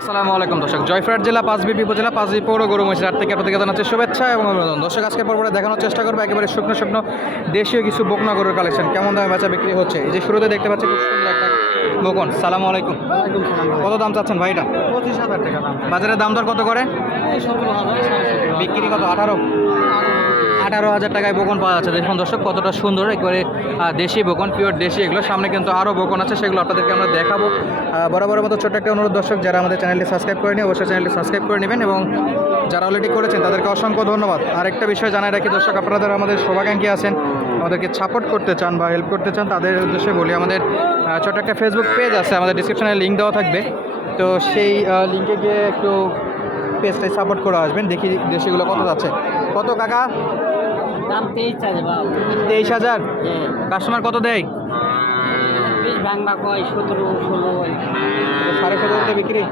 আসসালামু আলাইকুম দর্শক জয়ফ্রাট জেলা পাঁচবিপি উপজেলা পাঁচবি পৌর গরু মহিষের হাট থেকে আপনাদেরকে জানাচ্ছি শুভেচ্ছা এবং অভিনন্দন। দর্শক আজকে পর্বটা দেখানোর চেষ্টা করব একেবারে শুকনো শুকনো দেশীয় কিছু বকনা গরুর কালেকশন কেমন দামে বেচা বিক্রি হচ্ছে? এই যে শুরুতে দেখতে পাচ্ছি খুব সুন্দর একটা বকন। সালামু আলাইকুম। কত দাম চাচ্ছেন ভাইটা? পঁচিশ হাজার টাকা দাম। বাজারের দাম দর কত করে? বিক্রি কত? আঠারো। আঠারো হাজার টাকায় বকন পাওয়া যাচ্ছে। দেখুন দর্শক, কতটা সুন্দর একেবারে দেশি বকন পিওর দেশি এগুলো। সামনে কিন্তু আরও বকন আছে, সেগুলো আপনাদেরকে আমরা দেখাবো। বরাবরের মতো ছোট্ট একটা অনুরোধ দর্শক, যারা আমাদের চ্যানেলটি সাবস্ক্রাইব করে নিয়ে অবশ্যই চ্যানেলটি সাবস্ক্রাইব করে নেবেন এবং যারা অলরেডি করেছেন, তাদেরকে অসংখ্য ধন্যবাদ। আরেকটা বিষয় জানাই রাখি দর্শক, আপনারা আমাদের শুভাকাঙ্ক্ষী আছেন, আমাদেরকে সাপোর্ট করতে চান বা হেল্প করতে চান, তাদের উদ্দেশ্যে বলি, আমাদের ছোট্ট একটা ফেসবুক পেজ আছে, আমাদের ডিসক্রিপশনে লিঙ্ক দেওয়া থাকবে। তো সেই লিঙ্কে গিয়ে একটু পেজটাই সাপোর্ট করে আসবেন, দেখি দেশিগুলো কত যাচ্ছে। কত কাকা? দাম তেইশ বাবা। তেইশ হাজার? কাস্টমার কত দেয়? ভাঙবা কয় সতেরো ষোলো সাড়ে সতেরোতে বিক্রি?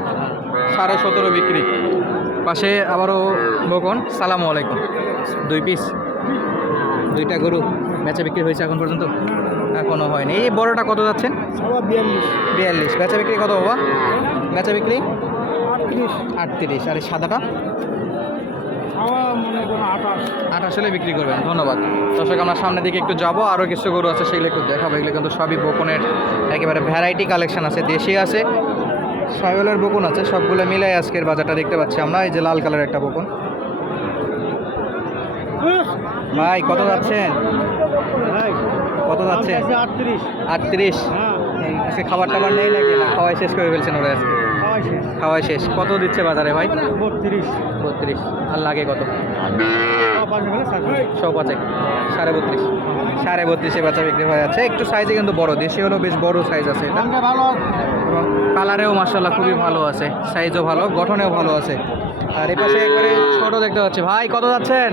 সাড়ে সতেরো বিক্রি। পাশে আবারও বকন সালামু আলাইকুম। দুই পিস দুইটা গরু বেচা বিক্রি হয়েছে এখন পর্যন্ত? এখনও হয়নি। এই বড়টা কত যাচ্ছেন? বিয়াল্লিশ। বেচা বিক্রি কত বাবা? বেচা বিক্রি? আটত্রিশ। আটত্রিশ। আর এই সাদাটা? আঠাশ হলে বিক্রি করবেন ধন্যবাদ। দর্শক আমরা সামনের দিকে একটু যাব আরও কিছু গরু আছে সেগুলো একটু দেখাবো এগুলো কিন্তু সবই বকুনের একেবারে ভ্যারাইটি কালেকশন আছে দেশি আছে সয়লের বকুন আছে সবগুলো মিলাই আজকের বাজারটা দেখতে পাচ্ছি আমরা এই যে লাল কালার একটা বকুন। ভাই কত যাচ্ছেন? কত যাচ্ছে আটত্রিশ। আটত্রিশ। হ্যাঁ। আজকে খাবার টাবার নেই নাকি? খাওয়াই শেষ করে ফেলছেন ওরা আজকে। খাওয়াই শেষ। কত দিচ্ছে বাজারে ভাই? বত্রিশ। বত্রিশ। আর লাগে কত? সব আছে সাড়ে বত্রিশ। সাড়ে বত্রিশে বাচ্চা বিক্রি হয়ে যাচ্ছে। একটু সাইজে কিন্তু বড়। দেশি হলেও বেশ বড় সাইজ আছে এটা। এবং কালারেও মার্শাল্লাহ খুবই ভালো আছে। সাইজও ভালো গঠনেও ভালো আছে। আর এই পাশে একবারে ছোট দেখতে পাচ্ছি। ভাই কত যাচ্ছেন?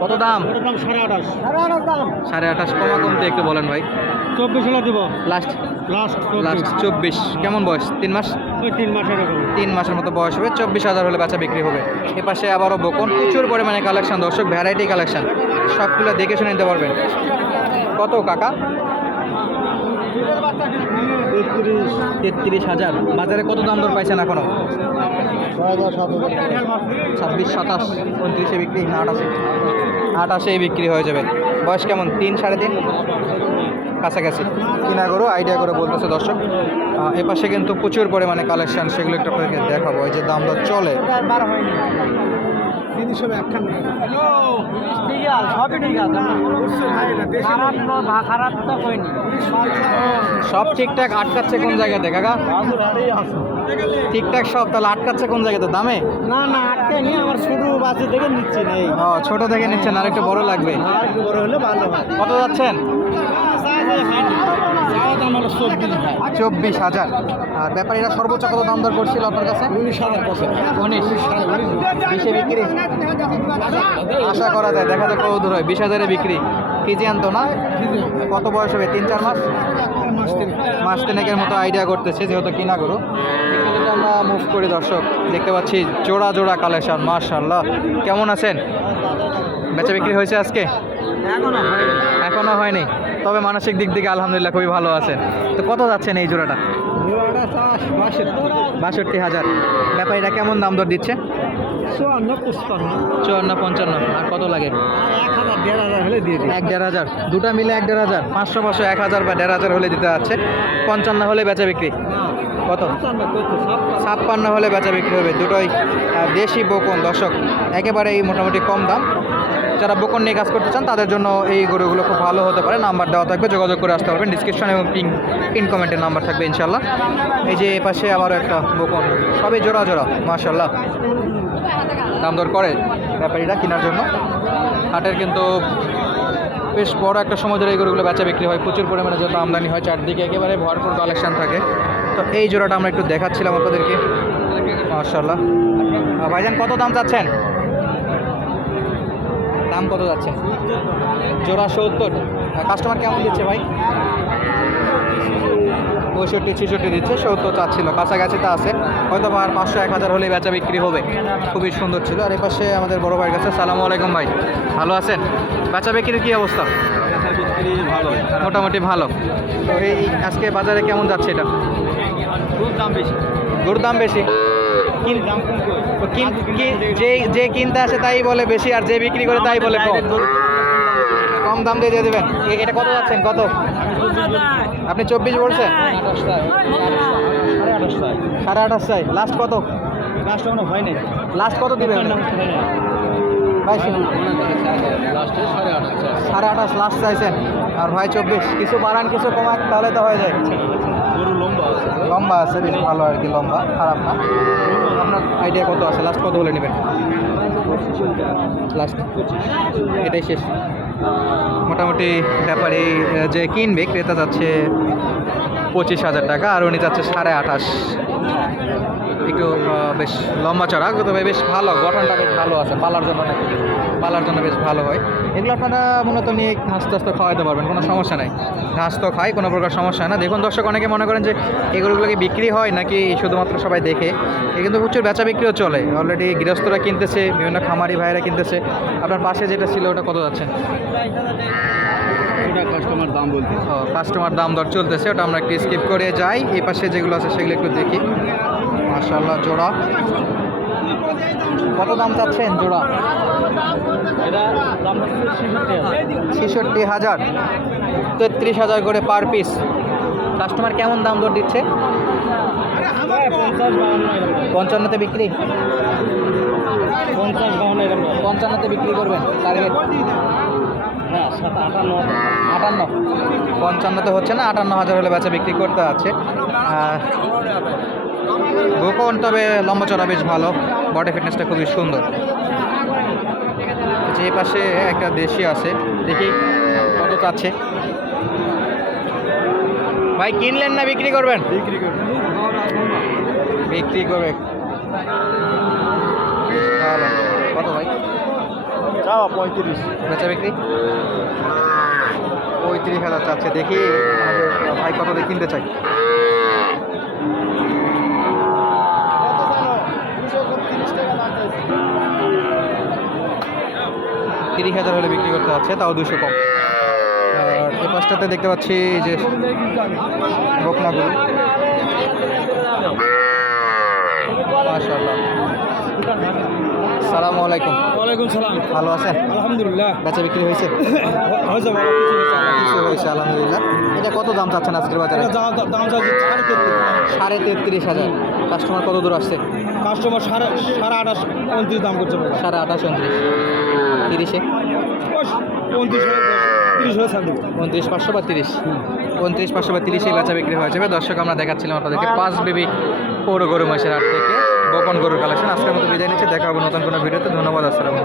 কত দাম? সাড়ে আঠাশ। আঠাশ আঠাশ। কমা কমতে একটু বলেন ভাই। চব্বিশ দিব। লাস্ট লাস্ট লাস্ট চব্বিশ। কেমন বয়স? তিন মাস? তিন মাসের তিন মাসের মতো বয়স হবে চব্বিশ হাজার হলে বাচ্চা বিক্রি হবে। এ পাশে আবারও বকন প্রচুর পরিমাণে কালেকশন দর্শক ভ্যারাইটি কালেকশন। সবগুলো দেখে শুনে নিতে পারবেন। কত কাকা? তেত্রিশ। হাজার। বাজারে কত দাম দর পাইছেন এখনও? ছাব্বিশ সাতাশ উনত্রিশে বিক্রি না আঠাশে। আঠাশেই বিক্রি হয়ে যাবে। বয়স কেমন? তিন সাড়ে তিন? কাছাকাছি। কিনা করো আইডিয়া করে বলতেছে দর্শক আহ, এ পাশে কিন্তু প্রচুর পরিমাণে কালেকশন সেগুলো একটু আপনাদেরকে দেখাবো। এই যে দাম দর চলে। ন- সব ঠিকঠাক আটকাচ্ছে কোন জায়গাতে কাকা? ঠিকঠাক সব তাহলে আটকাচ্ছে কোন জায়গাতে? দামে? না না আটকে নি আমার ছোট বাচ্চা থেকে নিচ্ছে না ছোট দেখে নিচ্ছেন আর একটু বড় লাগবে। বড় হলে ভালো কত যাচ্ছেন? চব্বিশ হাজার। আর ব্যাপারীরা সর্বোচ্চ কত দাম দর করছিল আপনার কাছে? উনিশ হাজার বছর উনিশ। বিশে বিক্রি? আশা করা যায় দেখা যাক কত দূর হয়। বিশ হাজারে বিক্রি। কেজি আনতো না? কত বয়স হবে? তিন চার মাস? মাস তিনেকের মতো আইডিয়া করতেছে যেহেতু কিনা যদি আমরা মুভ করি দর্শক। দেখতে পাচ্ছি জোড়া জোড়া কালেকশন মার্শাল্লাহ কেমন আছেন? বেচা বিক্রি হয়েছে আজকে? এখনও এখনও হয়নি। তবে মানসিক দিক থেকে আলহামদুলিল্লাহ খুবই ভালো আছেন তো কত যাচ্ছেন এই জোড়াটা? বাষট্টি। হাজার। ব্যাপারীরা কেমন দাম দর দিচ্ছে? চুয়ান্ন পঁচপান্ন। চুয়ান্ন পঞ্চান্ন। আর কত লাগে? এক দেড় হাজার দুটা মিলে এক দেড় হাজার। পাঁচশো পাঁচশো এক হাজার বা দেড় হাজার হলে দিতে যাচ্ছে পঞ্চান্ন হলে বেচা বিক্রি। কত? পঞ্চান্ন ছাপ্পান্ন। হলে বেচা বিক্রি হবে। দুটোই দেশি বকন দর্শক। একেবারেই মোটামুটি কম দাম। যারা বকন নিয়ে কাজ করতে চান, তাদের জন্য এই গরুগুলো খুব ভালো হতে পারে। নাম্বার দেওয়া থাকবে, যোগাযোগ করে আসতে পারবেন। ডিসক্রিপশন এবং পিন পিন কমেন্টের নাম্বার থাকবে ইনশাল্লাহ এই যে পাশে আবারও একটা বকন, সবই জোড়া জোড়া মাশাল্লাহ দাম দর করে ব্যাপারীরা কেনার জন্য। হাটের কিন্তু বেশ বড় একটা সময় ধরে এই গরুগুলো বেচা বিক্রি হয়। প্রচুর পরিমাণে যত আমদানি হয়, চারদিকে একেবারে ভরপুর কালেকশন থাকে। তো এই জোড়াটা আমরা একটু দেখাচ্ছিলাম আপনাদেরকে। মার্শাল্লাহ ভাইজান, কত দাম চাচ্ছেন? দাম কত যাচ্ছে? জোড়া সত্তর। কাস্টমার কেমন দিচ্ছে ভাই? পঁয়ষট্টি ছেষট্টি দিচ্ছে সত্তর চাচ্ছিল। কাছাকাছি তা আছে। হয়তো আর পাঁচশো এক হাজার হলেই বেচা বিক্রি হবে। খুবই সুন্দর ছিল। আর এই পাশে আমাদের বড় ভাইয়ের কাছে সালামু আলাইকুম ভাই ভালো আছেন? বেচা বিক্রির কী অবস্থা? ভালো। মোটামুটি ভালো। তো এই আজকে বাজারে কেমন যাচ্ছে এটা? খুব দাম বেশি। গরুর দাম বেশি? কি- যে যে কিনতে আসে তাই বলে বেশি, আর যে বিক্রি করে তাই বলে কম। কম দাম দিয়ে দিয়ে দেবেন। এটা কত যাচ্ছেন? কত? আপনি চব্বিশ বলছেন? সাড়ে আঠাশ চাই। লাস্ট কত? লাস্ট কোনো হয় নাই লাস্ট কত সাড়ে আঠাশ লাস্ট চাইছেন। আর ভাই, চব্বিশ। কিছু বাড়ান, কিছু কমান তাহলে তো হয়ে যায়। লম্বা আছে? বেশ ভালো আর কি, লম্বা, খারাপ না। আপনার আইডিয়া কত আছে? লাস্ট কত বলে নেবেন? লাস্ট এটাই শেষ। মোটামুটি ব্যাপারে যে কিনবে, ক্রেতা যাচ্ছে পঁচিশ হাজার টাকা, আর উনি যাচ্ছে সাড়ে আঠাশ। একটু বেশ লম্বা চড়া তবে বেশ ভালো গঠনটা বেশ ভালো আছে পালার জন্য নাকি পালার জন্য বেশ ভালো হয়। এগুলো আপনারা মূলত নিয়ে ঘাস টাস তো খাওয়াইতে পারবেন কোনো সমস্যা নাই। ঘাস তো খায় কোনো প্রকার সমস্যা না। দেখুন দর্শক অনেকে মনে করেন যে এগুলোগুলো কি বিক্রি হয় নাকি শুধুমাত্র সবাই দেখে? এ কিন্তু প্রচুর বেচা বিক্রিও চলে। অলরেডি গৃহস্থরা কিনতেছে বিভিন্ন খামারি ভাইয়েরা কিনতেছে। আপনার পাশে যেটা ছিল ওটা কত যাচ্ছে? কাস্টমার দাম বলতে কাস্টমার দাম দর চলতেছে ওটা আমরা একটু স্কিপ করে যাই। এই পাশে যেগুলো আছে সেগুলো একটু দেখি। মাশাল্লাহ জোড়া। কত দাম চাচ্ছেন জোড়া? ছেষট্টি হাজার। তেত্রিশ হাজার করে পার পিস। কাস্টমার কেমন দাম দর দিচ্ছে? পঞ্চান্নতে বিক্রি? পঞ্চান্নতে বিক্রি করবেন টার্গেট আটান্ন। আটান্ন পঞ্চান্নতে হচ্ছে না আটান্ন হাজার হলে বেচা বিক্রি করতে আছে। গোপন তবে লম্বা চড়া বেশ ভালো। বডি ফিটনেসটা খুবই সুন্দর। যে পাশে একটা দেশি আছে দেখি কত চাচ্ছে। ভাই কিনলেন না বিক্রি করবেন? বিক্রি করবে। বিক্রি করবে। কত ভাই? পঁয়ত্রিশ। বেচা বিক্রি? পঁয়ত্রিশ হাজার চাচ্ছে। দেখি ভাই কত দিয়ে কিনতে চাই? তিরিশ হাজার হলে বিক্রি করতে যাচ্ছে তাও দুশো কম। আর এই পাশটাতে দেখতে পাচ্ছি যে বকনাগুলো। মাশাআল্লাহ। সালামু আলাইকুম। ওয়ালাইকুম সালাম। ভালো আছেন? আলহামদুলিল্লাহ। বেচা বিক্রি হয়েছে? হয়েছে বাবা কিছু হয়েছে আলহামদুলিল্লাহ। এটা কত দাম চাচ্ছেন আজকের বাজারে? দাম চাচ্ছি সাড়ে তেত্রিশ। সাড়ে তেত্রিশ হাজার। কাস্টমার কত দূর আসছে? কাস্টমার সাড়ে সাড়ে আঠাশ উনত্রিশ দাম করছে। সাড়ে আঠাশ উনত্রিশ তিরিশে? উনত্রিশ পাঁচশো বা তিরিশ? উনত্রিশ পাঁচশো বা তিরিশে বেচা বিক্রি হয়ে যাবে। দর্শক আমরা দেখাচ্ছিলাম আপনাদেরকে পাঁচ বেবি পৌর গরু মাসের হাট থেকে। বপন গরুর কালেকশন আজকের মতো বিদায় নিচ্ছি। দেখা হবে নতুন কোনো ভিডিওতে। ধন্যবাদ আসসালামু